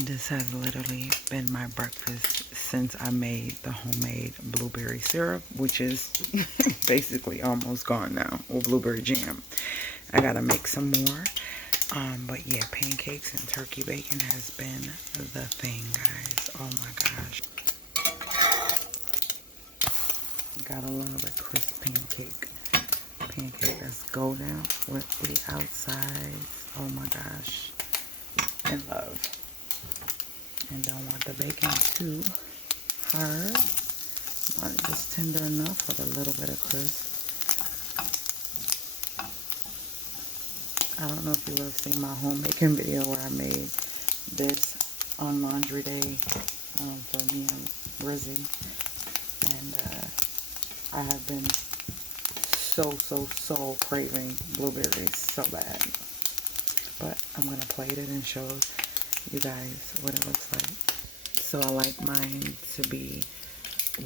This has literally been my breakfast since I made the homemade blueberry syrup, which is basically almost gone now, or blueberry jam. I gotta make some more. But yeah, pancakes and turkey bacon has been the thing, guys. Oh my gosh. Gotta love a crisp pancake. Pancake that's golden with the outsides. Oh my gosh. And love. And don't want the bacon too hard. Want it just tender enough with a little bit of crisp. I don't know if you have seen my homemaking video where I made this on laundry day for me and Rizzy. And I have been so craving blueberries so bad. But I'm going to plate it and show you guys what it looks like. So I like mine to be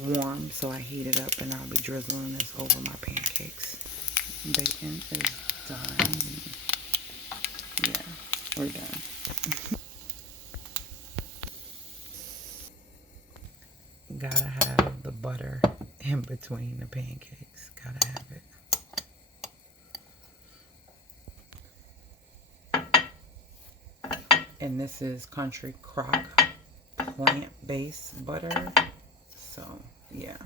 warm, so I heat it up and I'll be drizzling this over my pancakes. Bacon is done. Yeah, we're done. Gotta have the butter in between the pancakes. Gotta have it. And this is Country Crock plant-based butter. So, yeah.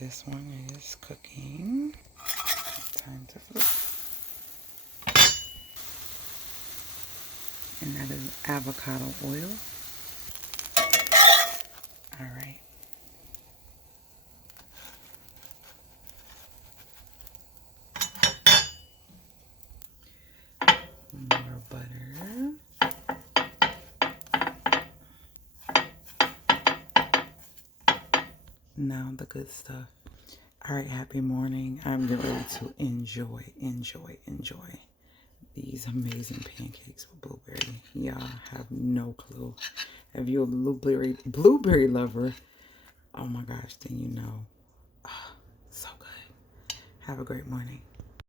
This one is cooking. Time to flip. And that is avocado oil. All right. More butter. Now the good stuff. All right, happy morning. I'm getting ready to enjoy these amazing pancakes with blueberry. Y'all have no clue. If you're a blueberry lover, oh my gosh, then you know. Oh, so good. Have a great morning.